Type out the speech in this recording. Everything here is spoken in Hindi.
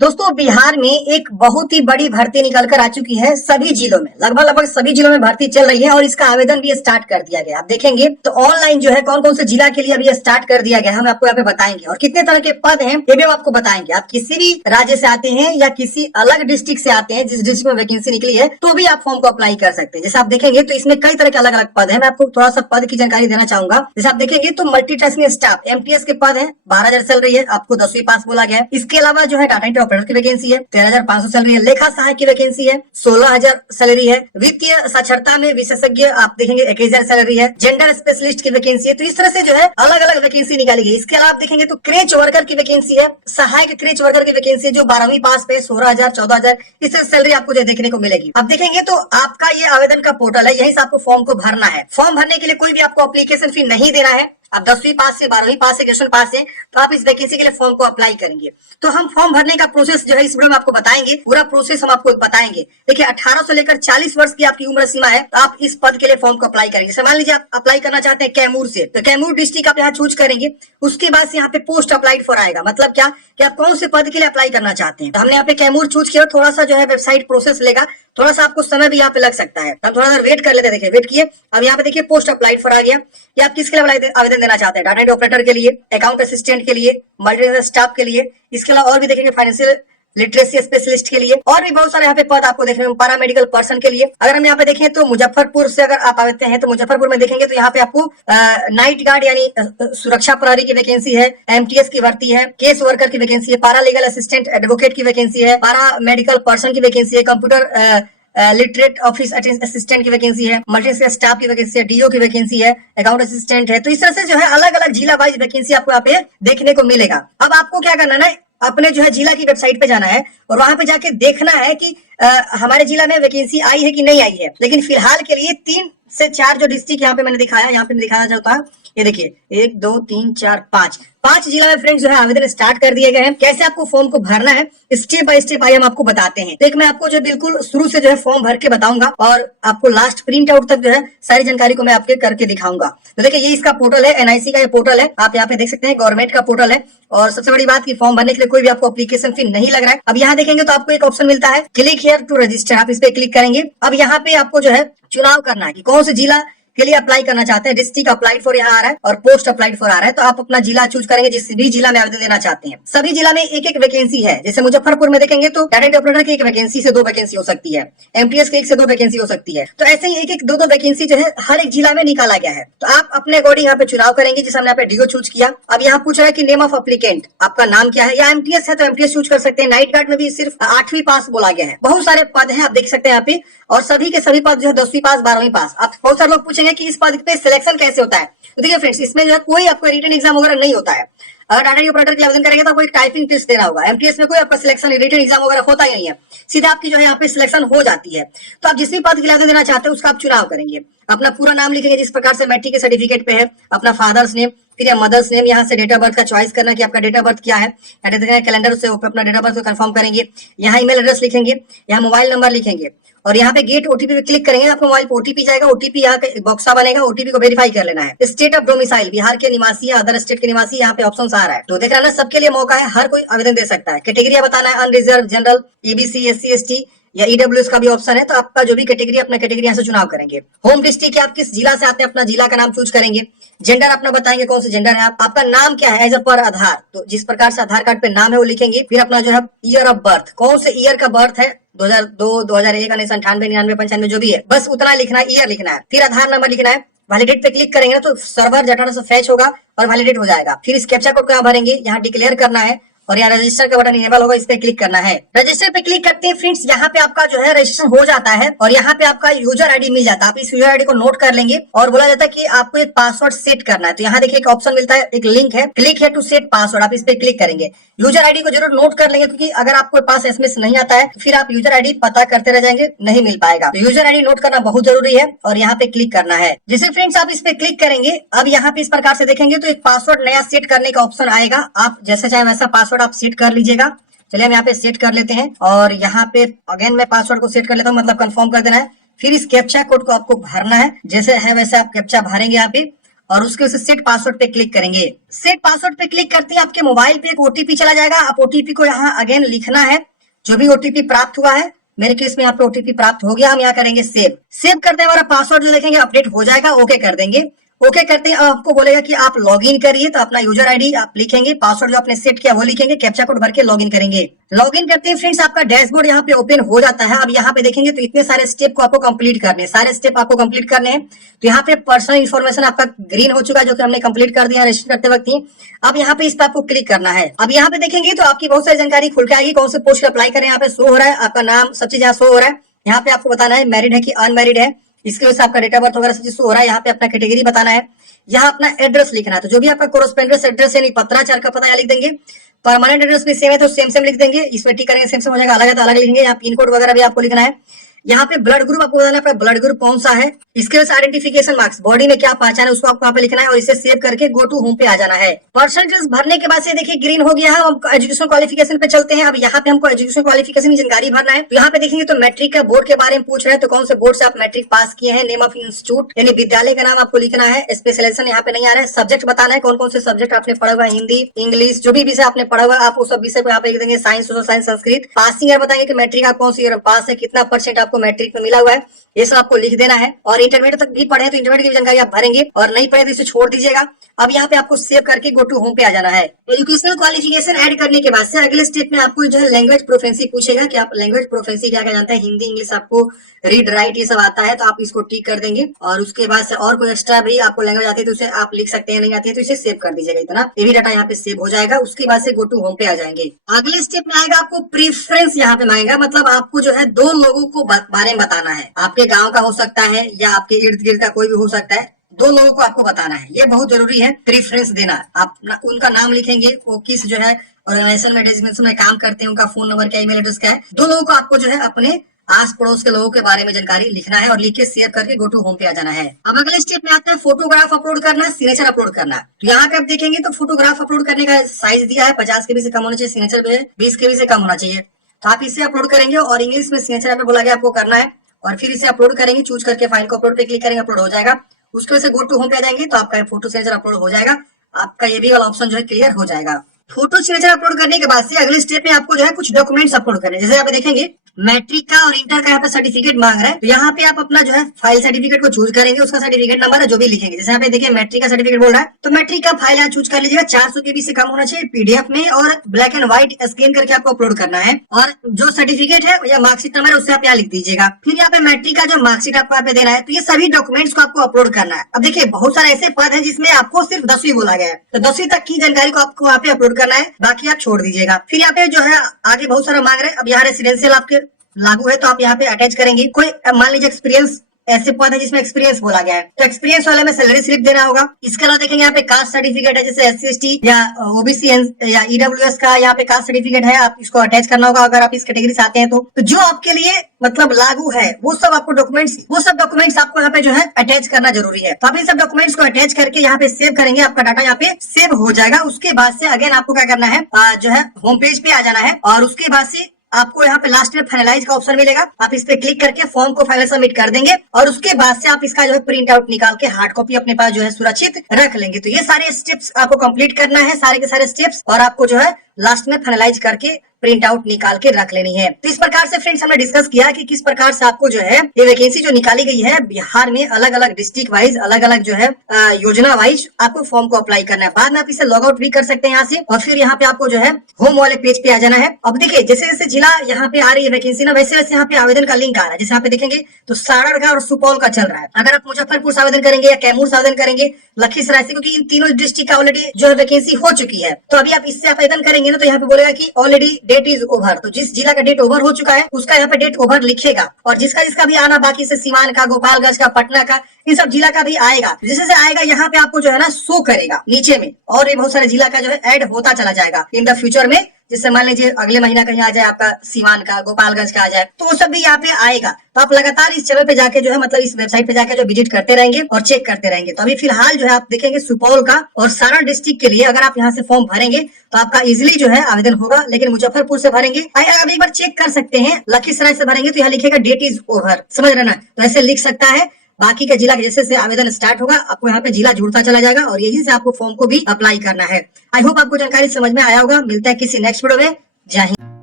दोस्तों बिहार में एक बहुत ही बड़ी भर्ती निकल कर आ चुकी है। सभी जिलों में लगभग सभी जिलों में भर्ती चल रही है और इसका आवेदन भी स्टार्ट कर दिया गया। आप देखेंगे तो ऑनलाइन जो है कौन कौन से जिला के लिए अभी स्टार्ट कर दिया गया है, हम आपको यहाँ पे बताएंगे और कितने तरह के पद हैं ये भी हम आपको बताएंगे। आप किसी भी राज्य से आते हैं या किसी अलग डिस्ट्रिक्ट से आते हैं, जिस डिस्ट्रिक्ट में वैकेंसी निकली है तो भी आप फॉर्म को अप्लाई कर सकते हैं। जैसे आप देखेंगे तो इसमें कई तरह के अलग अलग पद है। मैं आपको थोड़ा सा पद की जानकारी देना चाहूंगा। जैसे आप देखेंगे तो मल्टीटास्किंग स्टाफ एमटीएस के पद है, 12,000 सैलरी है, आपको 10वीं पास बोला गया है। इसके अलावा जो है डाटा एंट्री ऑपरेटर की वैकेंसी है, 13,500 सैलरी है। लेखा सहायक की वैकेंसी है, 16,000 सैलरी है। वित्तीय साक्षरता में विशेषज्ञ आप देखेंगे 21,000 सैलरी है। जेंडर स्पेशलिस्ट की वैकेंसी है। तो इस तरह से जो है अलग अलग वैकेंसी निकाली गई। इसके अलावा आप देखेंगे तो क्रेच वर्कर की वैकेंसी है, सहायक क्रेच वर्कर की वैकेंसी है जो 12वीं पास पे 16,000 14,000 इस तरह सैलरी आपको जो देखने को मिलेगी। आप देखेंगे तो आपका ये आवेदन का पोर्टल है, यहीं से आपको फॉर्म को भरना है। फॉर्म भरने के लिए कोई भी आपको एप्लीकेशन फी नहीं देना है। आप 10वीं पास से 12वीं पास से ग्रेजुएशन पास है तो आप इस वैकेंसी के लिए फॉर्म को अप्लाई करेंगे। तो हम फॉर्म भरने का प्रोसेस जो है इस वीडियो में आपको बताएंगे, पूरा प्रोसेस हम आपको बताएंगे। देखिए 18 से लेकर 40 वर्ष की आपकी उम्र सीमा है तो आप इस पद के लिए फॉर्म को अप्लाई करेंगे। जैसे मान लीजिए आप अप्लाई करना चाहते हैं कैमूर से, तो कैमूर डिस्ट्रिक्ट आप यहाँ चूज करेंगे। उसके बाद से यहाँ पे पोस्ट अप्लाइड फॉर आएगा, मतलब क्या कि आप कौन से पद के लिए अप्लाई करना चाहते हैं। तो हमने यहाँ पे कैमूर चूज किया। थोड़ा सा जो है वेबसाइट प्रोसेस लेगा, थोड़ा सा आपको समय भी यहाँ पे लग सकता है। हम थोड़ा सा वेट कर लेते हैं। देखिए वेट किए, अब यहाँ पे देखिए पोस्ट अप्लाइड फॉर आ गया। ये आप किसके लिए आवेदन देना चाहते हैं? डाटा एंट्री ऑपरेटर के लिए, अकाउंट असिस्टेंट के लिए, मल्टी स्टाफ के लिए। इसके अलावा और भी देखेंगे फाइनेंशियल लिटरेसी स्पेशलिस्ट के लिए और भी बहुत सारे यहाँ पे पद आपको देखने को, पैरामेडिकल पर्सन के लिए। अगर हम यहाँ पे देखें तो मुजफ्फरपुर से अगर आप आते हैं तो मुजफ्फरपुर में देखेंगे तो यहाँ पे आपको नाइट गार्ड यानी सुरक्षा प्रहरी की वैकेंसी है, एमटीएस की भर्ती है, केस वर्कर की वैकेंसी है, पारा लीगल असिस्टेंट एडवोकेट की वैकेंसी है, पारा मेडिकल पर्सन की वैकेंसी है, कंप्यूटर लिटरेट ऑफिस असिस्टेंट की वैकेंसी है, मल्टी स्टाफ की वैकेंसी है, डीओ की वैकेंसी है, अकाउंट असिस्टेंट है। तो इस तरह से जो है अलग अलग जिला वाइज वैकेंसी आपको यहाँ पे देखने को मिलेगा। अब आपको क्या करना है, अपने जो है जिला की वेबसाइट पे जाना है और वहां पे जाके देखना है कि हमारे जिला में वैकेंसी आई है कि नहीं आई है। लेकिन फिलहाल के लिए 3 से 4 जो डिस्ट्रिक्ट यहाँ पे मैंने दिखाया, यहाँ पे दिखाया जाता है, ये देखिए 1 2 3 4 5 जिला में फ्रेंड्स जो है आवेदन स्टार्ट कर दिए गए हैं। कैसे आपको फॉर्म को भरना है स्टेप बाय स्टेप आइए हम आपको बताते हैं। तो एक मैं आपको जो बिल्कुल शुरू से जो है फॉर्म भर के बताऊंगा और आपको लास्ट प्रिंट आउट तक जो है सारी जानकारी को मैं आपके करके दिखाऊंगा। तो देखिए ये इसका पोर्टल है, एनआईसी का ये पोर्टल है, आप यहाँ पे देख सकते हैं, गवर्नमेंट का पोर्टल है। और सबसे बड़ी बात की फॉर्म भरने के लिए कोई भी आपको एप्लीकेशन फी नहीं लग रहा है। अब यहाँ देखेंगे तो आपको एक ऑप्शन मिलता है क्लिक हियर टू रजिस्टर, आप इस पे क्लिक करेंगे। अब यहाँ पे आपको जो है चुनाव करना है कि कौन से जिला के लिए अप्लाई करना चाहते हैं। डिस्ट्रिक्ट अप्लाइड फॉर यहाँ आ रहा है और पोस्ट अप्लाइड फॉर आ रहा है। तो आप अपना जिला चूज करेंगे जिस भी जिला में आवेदन देना चाहते हैं। सभी जिला में एक एक वैकेंसी है। जैसे मुजफ्फरपुर में देखेंगे तो डाटा एंट्री ऑपरेटर की 1 वैकेंसी से 2 वैकेंसी हो सकती है, एमटीएस की 1 से 2 वैकेंसी हो सकती है। तो ऐसे ही 1 2 वैकेंसी जो है हर एक जिला में निकाला गया है। तो आप अपने अकॉर्डिंग यहाँ पे चुनाव करेंगे। जैसे हमने यहाँ पे डीओ चूज किया। अब यहाँ पूछ रहा है कि नेम ऑफ अप्लीकेंट, आपका नाम क्या है, या एमटीएस है तो एमटीएस चूज कर सकते हैं। नाइट गार्ड में भी सिर्फ 8वीं पास बोला गया है। बहुत सारे पद है, आप देख सकते हैं यहाँ पे, और सभी के सभी पद जो है 10वीं पास 12वीं पास। अब बहुत सारे लोग पूछेंगे कि इस पद पे सिलेक्शन कैसे होता है। तो देखिए फ्रेंड्स, इसमें जो है कोई आपको रिटन एग्जाम वगैरह नहीं होता है। अगर डाटा एंट्री ऑपरेटर के लिए आवेदन करेंगे तो आपको एक टाइपिंग टेस्ट देना होगा। एमटीएस में कोई आपका सिलेक्शन रिटन एग्जाम वगैरह होता ही नहीं है, सीधा आपकी जो है यहाँ पे सिलेक्शन हो जाती है। तो आप जिस भी पद के लिए आवेदन देना चाहते हैं उसका आप चुनाव करेंगे। अपना पूरा नाम लिखेंगे जिस प्रकार से मैट्रिक के सर्टिफिकेट पे है, अपना फादर्स नेम, फिर मदर्स नेम, यहाँ से डेट ऑफ बर्थ का चॉइस करना कि आपका डेट ऑफ बर्थ क्या है। कैलेंडर से अपना डेट ऑफ बर्थ को कंफर्म करेंगे। यहाँ ईमेल एड्रेस लिखेंगे, यहाँ मोबाइल नंबर लिखेंगे और यहाँ पे गेट ओटीपी पे क्लिक करेंगे। आपको मोबाइल पे ओटीपी जाएगा, ओटीपी यहाँ का बॉक्सा बनेगा, ओटीपी को वेरीफाई कर लेना है। स्टेट ऑफ डोमिसाइल, बिहार के निवासी या अदर स्टेट के निवासी, यहाँ पे ऑप्शन आ रहा है। तो देख रहा है ना, सबके लिए मौका है, हर कोई आवेदन दे सकता है। कैटेगरी बताना है, unreserve, general, ABC, SC, ST या ईडब्ल्यूएस का भी ऑप्शन है। तो आपका जो भी कैटेगरी, अपना कैटेगरी यहाँ से चुनाव करेंगे। होम डिस्ट्रिक्ट, आप किस जिला से आते हैं अपना जिला का नाम चूज करेंगे। जेंडर अपना बताएंगे कौन सा जेंडर है। आपका नाम क्या है एज अ पर आधार, तो जिस प्रकार से आधार कार्ड पे नाम है वो लिखेंगे। फिर अपना जो है ईयर ऑफ बर्थ, कौन से ईयर का बर्थ है, 2002, 2001, 1998, 99, 95 जो भी है, बस उतना लिखना है, ईयर लिखना है। फिर आधार नंबर लिखना है। वैलिडेट पे क्लिक करेंगे तो सर्वर डाटा से फैच होगा और वैलिडेट हो जाएगा। फिर इस कैप्चा कोड को यहाँ भरेंगे, यहाँ डिक्लेयर करना है और यहाँ रजिस्टर का बटन इनेबल होगा, इस पे क्लिक करना है। रजिस्टर पे क्लिक करते हैं फ्रेंड्स, यहाँ पे आपका जो है रजिस्ट्रेशन हो जाता है और यहाँ पे आपका यूजर आईडी मिल जाता है। आप इस यूजर आईडी को नोट कर लेंगे और बोला जाता है कि आपको एक पासवर्ड सेट करना है। तो यहाँ देखिए एक ऑप्शन मिलता है, एक लिंक है, क्लिक है टू सेट पासवर्ड, आप इस पे क्लिक करेंगे। यूजर आईडी को जरूर नोट कर लेंगे क्योंकि अगर आपको पास एसएमएस नहीं आता है तो फिर आप यूजर आईडी पता करते रह जाएंगे, नहीं मिल पाएगा। तो यूजर आईडी नोट करना बहुत जरूरी है और यहाँ पे क्लिक करना है। जैसे फ्रेंड्स आप इस पे क्लिक करेंगे, अब यहाँ पे इस प्रकार से देखेंगे तो एक पासवर्ड नया सेट करने का ऑप्शन आएगा। आप जैसे चाहे वैसा पासवर्ड आप सेट कर लीजिएगा। चलिए हम यहाँ पे सेट कर लेते हैं और यहाँ पे अगेन मैं पासवर्ड को सेट कर लेता हूँ, मतलब कंफर्म कर देना है। फिर इस कैप्चा कोड को आपको भरना है, जैसे है वैसे आप कैप्चा भरेंगे यहाँ पे और उसके उसे सेट पासवर्ड पे क्लिक करेंगे। सेट पासवर्ड पे क्लिक करते ही आपके मोबाइल पे एक ओटीपी चला जाएगा। आप ओटीपी को यहाँ अगेन लिखना है, जो भी ओटीपी प्राप्त हुआ है। मेरे केस में यहाँ पे ओटीपी प्राप्त हो गया, हम यहाँ करेंगे सेव। सेव करते हैं हमारा पासवर्ड जो देखेंगे अपडेट हो जाएगा, ओके कर देंगे। ओके करते हैं, आपको बोलेगा कि आप लॉगिन करिए, तो अपना यूजर आईडी आप लिखेंगे, पासवर्ड जो आपने सेट किया वो लिखेंगे, कैप्चा कोड भर के लॉगिन करेंगे। लॉगिन करते हैं फ्रेंड्स, आपका डैशबोर्ड यहाँ पे ओपन हो जाता है। अब यहाँ पे देखेंगे तो इतने सारे स्टेप को आपको कंप्लीट करने हैं, सारे स्टेप आपको कंप्लीट करने हैं। तो यहाँ पे पर्सनल इन्फॉर्मेशन आपका ग्रीन हो चुका है, जो कि हमने कंप्लीट कर दिया रजिस्टर करते वक्त ही। अब यहाँ पे इस पर आपको क्लिक करना है। अब यहाँ पे देखेंगे तो आपकी बहुत सारी जानकारी खुल के आएगी, कौन से पोस्ट अप्लाई करें, यहाँ पे शो हो रहा है, आपका नाम सब चीज यहाँ शो हो रहा है। यहाँ पे आपको बताना है मैरिड है कि अनमैरिड है, इसके वजह से आपका डेट ऑफ बर्थ वगैरह सब चीज शो हो रहा है। यहाँ पे अपना कैटेगरी बताना है, यहाँ अपना एड्रेस लिखना है, तो जो भी आपका कोरोस्पेंडेंस एड्रेस है, पत्राचार का पता यहाँ लिख देंगे। परमानेंट एड्रेस भी सेम है तो सेम लिख देंगे, इसमें टिक करेंगे सेम हो जाएगा, अलग है तो अलग लिखेंगे। यहाँ पिन कोड वगैरह भी आपको लिखना है। यहाँ पे ब्लड ग्रुप आपको बताना है, ब्लड ग्रुप कौन सा है, इसके वजह आइडेंटिफिकेशन मार्क्स, बॉडी में क्या पहचान है उसको आपको यहाँ पे लिखना है और इसे सेव करके गो टू होम पे आ जाना है। पर्सनल डिटेल्स भरने के बाद से देखिए ग्रीन हो गया है। हम एजुकेशन क्वालिफिकेशन पे चलते हैं। अब यहाँ पे हमको एजुकेशन क्वालिफिकेशन की जानकारी भरना है। तो यहाँ पे देखेंगे तो मैट्रिक का बोर्ड के बारे में पूछ रहे हैं, तो कौन से बोर्ड से आप मैट्रिक पास किए हैं, नेम ऑफ इंस्टीट्यूट यानी विद्यालय का नाम आपको लिखना है। स्पेशलाइजेशन यहाँ पे नहीं आ रहा है। सब्जेक्ट बताना है, कौन कौन से सब्जेक्ट आपने पढ़ा हुआ है, हिंदी इंग्लिश जो भी विषय आपने पढ़ा हुआ है आप उस सब विषय को यहाँ पे लिख देंगे। Science, social science, Sanskrit. Passing year बताएंगे कि मैट्रिक आप कौन सी ईयर पास है, कितना परसेंट आपको मैट्रिक में मिला हुआ है, ये सब आपको लिख देना है। और इंटरमीडिएट तक भी पढ़े तो इंटरमीडिएट की जानकारी आप भरेंगे, और नहीं पढ़े तो इसे छोड़ दीजिएगा। अब यहाँ पे आपको सेव करके गो टू होम पे आ जाना है। एजुकेशनल क्वालिफिकेशन ऐड करने के बाद से अगले स्टेप में आपको जो है लैंग्वेज प्रोफेंसी पूछेगा कि आप लैंग्वेज प्रोफेंसी क्या क्या जानते हैं, हिंदी इंग्लिश आपको रीड राइट ये सब आता है, तो आप इसको टिक कर देंगे। और उसके बाद से और कोई एक्स्ट्रा भी आपको लैंग्वेज आती है तो उसे आप लिख सकते हैं, नहीं आती है तो इसे सेव कर दीजिएगा। इतना ये भी डाटा यहाँ पे सेव हो जाएगा। उसके बाद से गो टू होम पे आ जाएंगे। अगले स्टेप में आएगा आपको प्रीफरेंस यहाँ पे मांगेगा, मतलब आपको जो है दो लोगों को बारे में बताना है। आपके गाँव का हो सकता है या आपके इर्द गिर्द का कोई भी हो सकता है, दो लोगों को आपको बताना है। ये बहुत जरूरी है प्रीफरेंस देना। आप उनका नाम लिखेंगे, वो किस जो है ऑर्गेनाइजेशन में डेजिग्नेशन में काम करते हैं, उनका फोन नंबर क्या, ईमेल एड्रेस क्या है। दो लोगों को आपको जो है अपने आस पड़ोस के लोगों के बारे में जानकारी लिखना है और लिख के शेयर करके गो टू होम पे आ जाना है। अब अगले स्टेप में आता है फोटोग्राफ अपलोड करना, सिग्नेचर अपलोड करना। तो यहाँ पे आप देखेंगे तो फोटोग्राफ अपलोड करने का साइज दिया है 50 KB से कम होना चाहिए, सिग्नेचर पे 20 KB से कम होना चाहिए। तो आप इसे अपलोड करेंगे और इंग्लिश में सिग्नेचर पे बोला गया आपको करना है, और फिर इसे अपलोड करेंगे। चूज करके फाइल को अपलोड पे क्लिक करेंगे, अपलोड हो जाएगा। उसके वजह से गो टू होम पे आ जाएंगे तो आपका फोटो सिग्नेचर अपलोड हो जाएगा। आपका ये भी वाला ऑप्शन जो है क्लियर हो जाएगा। फोटो सिग्नेचर अपलोड करने के बाद से अगले स्टेप में आपको जो है कुछ डॉक्यूमेंट्स अपलोड करने, जैसे आप देखेंगे मैट्रिक का और इंटर का यहाँ पे सर्टिफिकेट मांग रहा है। तो यहाँ पे आप अपना जो है फाइल सर्टिफिकेट को चूज करेंगे, उसका सर्टिफिकेट नंबर है जो भी लिखेंगे। जैसे यहाँ पे देखिए मैट्रिक का सर्टिफिकेट बोल रहा है, तो मैट्रिक का फाइल यहाँ चूज कर लीजिएगा। 400 KB से कम होना चाहिए, पीडीएफ में, और ब्लैक एंड व्हाइट स्कैन करके आपको अपलोड करना है। और जो सर्टिफिकेट है या मार्कशीट नंबर है उससे आप यहाँ लिख दीजिएगा। फिर यहाँ पे मैट्रिक का जो मार्कशीट आपको यहाँ पे देना है। तो ये सभी डॉक्यूमेंट्स को आपको अपलोड करना है। अब देखिए बहुत सारे ऐसे पद है जिसमें आपको सिर्फ 10वीं बोला गया है, तो 10वीं तक की जानकारी को आपको यहाँ पे अपलोड करना है, बाकी आप छोड़ दीजिएगा। फिर यहाँ पे जो है आगे बहुत सारा मांग रहे हैं। अब यहाँ रेसिडेंशियल आपके लागू है तो आप यहाँ पे अटैच करेंगे। कोई मान लीजिए एक्सपीरियंस, ऐसे पद है जिसमें एक्सपीरियंस बोला गया है, तो एक्सपीरियंस वाले में सैलरी स्लिप देना होगा। इसके अलावा देखेंगे यहाँ पे कास्ट सर्टिफिकेट है, जैसे SC/ST या OBC या EWS का यहाँ पे कास्ट सर्टिफिकेट है, आप इसको अटैच करना होगा अगर आप इस कैटेगरी से आते हैं तो जो आपके लिए मतलब लागू है वो सब आपको डॉक्यूमेंट्स आपको यहाँ पे जो है अटैच करना जरूरी है। तो आप इन सब डॉक्यूमेंट्स को अटैच करके यहाँ पे सेव करेंगे, आपका डाटा यहाँ पे सेव हो जाएगा। उसके बाद से अगेन आपको क्या करना है, जो है होम पेज पे आ जाना है, और उसके बाद से आपको यहाँ पे लास्ट में फाइनलाइज का ऑप्शन मिलेगा। आप इस पे क्लिक करके फॉर्म को फाइनल सबमिट कर देंगे, और उसके बाद से आप इसका जो है प्रिंट आउट निकाल के हार्ड कॉपी अपने पास जो है सुरक्षित रख लेंगे। तो ये सारे स्टेप्स आपको कंप्लीट करना है, सारे के सारे स्टेप्स, और आपको जो है लास्ट में फाइनलाइज करके प्रिंट आउट निकाल के रख लेनी है। तो इस प्रकार से फ्रेंड्स हमने डिस्कस किया कि किस प्रकार से आपको जो है ये वैकेंसी जो निकाली गई है बिहार में अलग अलग डिस्ट्रिक्ट वाइज, अलग अलग जो है योजना वाइज आपको फॉर्म को अप्लाई करना है। बाद में आप इसे लॉग आउट भी कर सकते हैं यहाँ से, और फिर यहाँ पे आपको जो है होम वाले पेज पे आ जाना है। अब देखिए जैसे जैसे जिला यहाँ पे आ रही है वैकेंसी ना, वैसे वैसे यहाँ पे आवेदन का लिंक आ रहा है। जैसे यहाँ पे देखेंगे तो सारण का और सुपौल का चल रहा है। अगर आप मुजफ्फरपुर से आवेदन करेंगे या कैमूर से आवेदन करेंगे, लखीसराय से, क्योंकि इन तीनों डिस्ट्रिक्ट का ऑलरेडी जो है वैकेंसी हो चुकी है, तो अभी आप इससे आवेदन करेंगे ना तो यहाँ पे बोलेगा कि ऑलरेडी डेट इज ओवर। तो जिस जिला का डेट ओवर हो चुका है उसका यहाँ पे डेट ओवर लिखेगा, और जिसका जिसका भी आना बाकी से सिवान का, गोपालगंज का, पटना का, इन सब जिला का भी आएगा। जैसे से आएगा यहाँ पे आपको जो है ना शो करेगा नीचे में, और ये बहुत सारे जिला का जो है ऐड होता चला जाएगा इन द फ्यूचर में। जिससे मान लीजिए अगले महीना कहीं आ जाए आपका सिवान का, गोपालगंज का आ जाए, तो वो सब भी यहाँ पे आएगा। तो आप लगातार इस चैनल पे जाके जो है मतलब इस वेबसाइट पे जाके जो विजिट करते रहेंगे और चेक करते रहेंगे। तो अभी फिलहाल जो है आप देखेंगे सुपौल का और सारण डिस्ट्रिक्ट के लिए अगर आप यहाँ से फॉर्म भरेंगे तो आपका इजिली जो है आवेदन होगा। लेकिन मुजफ्फरपुर से भरेंगे, आप एक बार चेक कर सकते हैं, लखीसराय से भरेंगे तो यहाँ लिखेगा डेट इज ओवर, समझ रहे ना, तो ऐसे लिख सकता है। बाकी के जिला के जैसे से आवेदन स्टार्ट होगा, आपको यहाँ पे जिला जुड़ता चला जाएगा और यही से आपको फॉर्म को भी अप्लाई करना है। आई होप आपको जानकारी समझ में आया होगा। मिलता है किसी नेक्स्ट वीडियो में। जय हिंद।